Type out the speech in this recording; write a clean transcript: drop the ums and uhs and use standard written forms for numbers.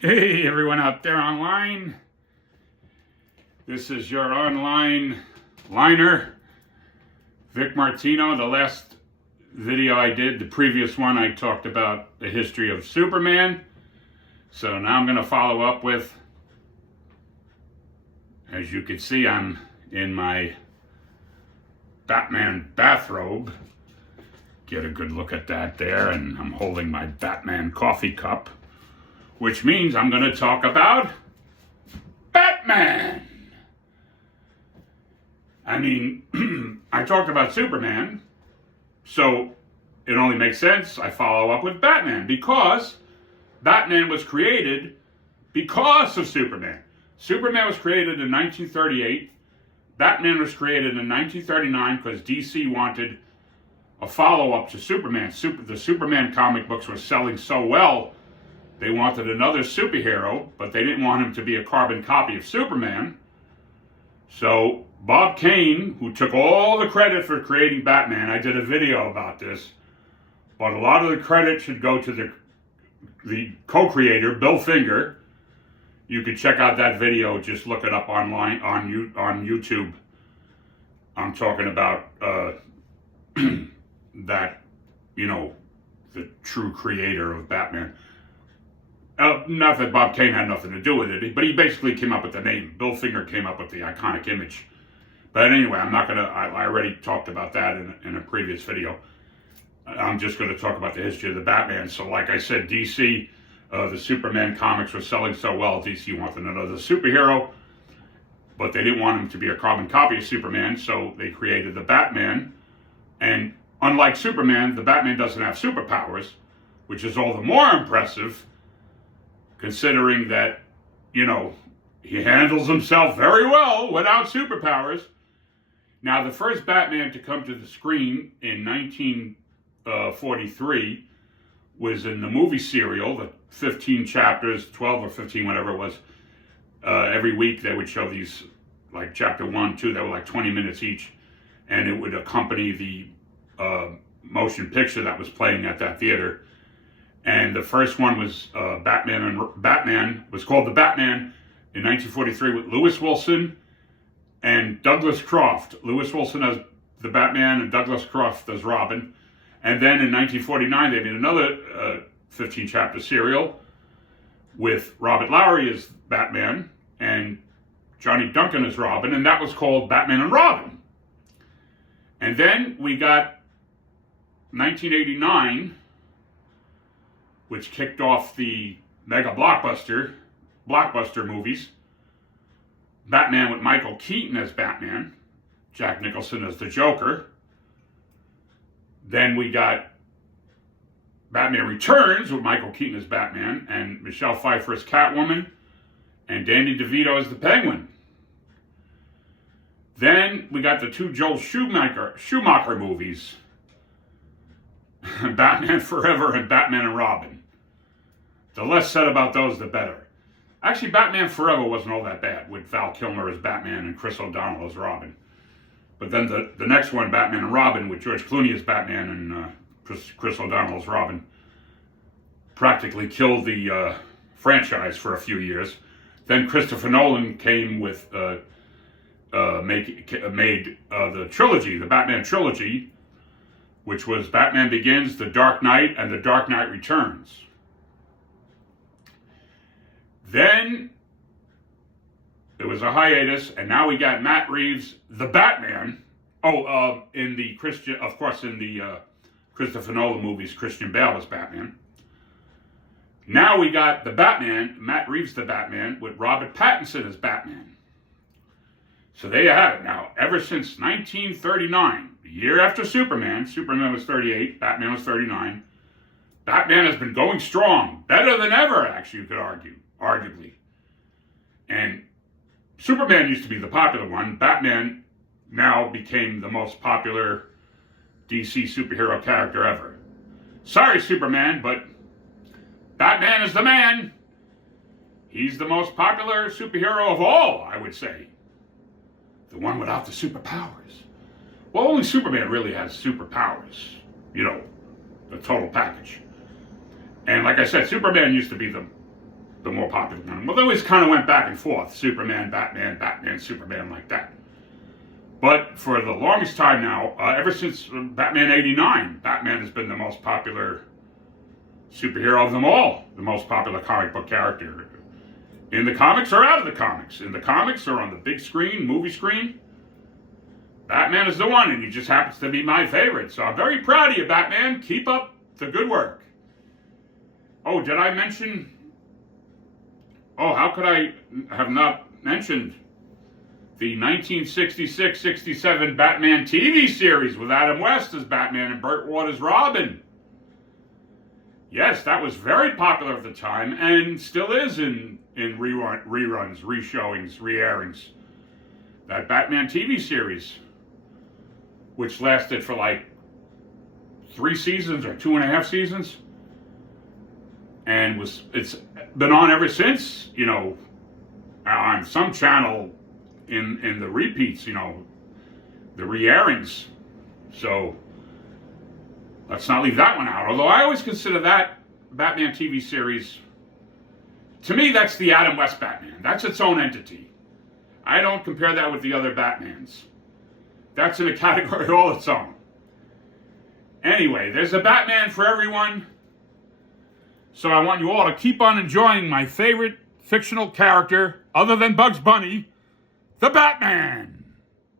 Hey, everyone out there online. This is your online liner, Vic Martino. The last video I did, the previous one, I talked about the history of Superman. So now I'm going to follow up with, as you can see, I'm in my Batman bathrobe. Get a good look at that there, and I'm holding my Batman coffee cup, which means I'm going to talk about Batman. I mean, I talked about Superman, so it only makes sense I follow up with Batman, because Batman was created because of Superman. Superman was created in 1938. Batman was created in 1939 because DC wanted a follow-up to Superman. The Superman comic books were selling so well, they wanted another superhero, but they didn't want him to be a carbon copy of Superman. So Bob Kane, who took all the credit for creating Batman, I did a video about this, but a lot of the credit should go to the co-creator, Bill Finger. You can check out that video, just look it up online on YouTube. I'm talking about that, the true creator of Batman. Not that Bob Kane had nothing to do with it, but he basically came up with the name. Bill Finger came up with the iconic image. But anyway, I already talked about that in a previous video. I'm just going to talk about the history of the Batman. So like I said, DC, the Superman comics were selling so well, DC wanted another superhero, but they didn't want him to be a carbon copy of Superman, so they created the Batman. And unlike Superman, the Batman doesn't have superpowers, which is all the more impressive, considering that, he handles himself very well without superpowers. Now, the first Batman to come to the screen in 1943 was in the movie serial, the 15 chapters, 12 or 15, whatever it was. Every week they would show these, like chapter 1, 2, they were like 20 minutes each, and it would accompany the motion picture that was playing at that theater. And the first one was Batman was called The Batman in 1943 with Lewis Wilson and Douglas Croft. Lewis Wilson as the Batman and Douglas Croft as Robin. And then in 1949 they did another 15-chapter serial with Robert Lowry as Batman and Johnny Duncan as Robin, and that was called Batman and Robin. And then we got 1989, which kicked off the mega blockbuster movies. Batman with Michael Keaton as Batman, Jack Nicholson as the Joker. Then we got Batman Returns with Michael Keaton as Batman and Michelle Pfeiffer as Catwoman and Danny DeVito as the Penguin. Then we got the two Joel Schumacher movies, Batman Forever and Batman and Robin. The less said about those, the better. Actually, Batman Forever wasn't all that bad, with Val Kilmer as Batman and Chris O'Donnell as Robin. But then the next one, Batman and Robin, with George Clooney as Batman and Chris O'Donnell as Robin, practically killed the franchise for a few years. Then Christopher Nolan came with made the trilogy, the Batman trilogy, which was Batman Begins, The Dark Knight, and The Dark Knight Returns. Then there was a hiatus, and now we got Matt Reeves, the Batman. In the Christopher Nolan movies, Christian Bale was Batman. Now we got the Batman, Matt Reeves, the Batman, with Robert Pattinson as Batman. So there you have it. Now, ever since 1939, the year after Superman was 38, Batman was 39, Batman has been going strong, better than ever, actually, you could argue, arguably. And Superman used to be the popular one. Batman now became the most popular DC superhero character ever. Sorry, Superman, but Batman is the man. He's the most popular superhero of all, I would say. The one without the superpowers. Well, only Superman really has superpowers. The total package. And like I said, Superman used to be the the more popular one. Well, they always kind of went back and forth. Superman, Batman, Batman, Superman, like that. But for the longest time now, ever since Batman '89, Batman has been the most popular superhero of them all. The most popular comic book character. In the comics or out of the comics. In the comics or on the big screen, movie screen. Batman is the one, and he just happens to be my favorite. So I'm very proud of you, Batman. Keep up the good work. Oh, did I mention... Oh, how could I have not mentioned the 1966-67 Batman TV series with Adam West as Batman and Burt Ward as Robin? Yes, that was very popular at the time and still is in reruns, reshowings, re-airings. That Batman TV series, which lasted for like 3 seasons or 2.5 seasons, and it's been on ever since, you know, on some channel in the repeats, you know, the re-airings. So let's not leave that one out. Although I always consider that Batman TV series, to me, that's the Adam West Batman. That's its own entity. I don't compare that with the other Batmans. That's in a category all its own. Anyway, there's a Batman for everyone. So I want you all to keep on enjoying my favorite fictional character, other than Bugs Bunny, the Batman.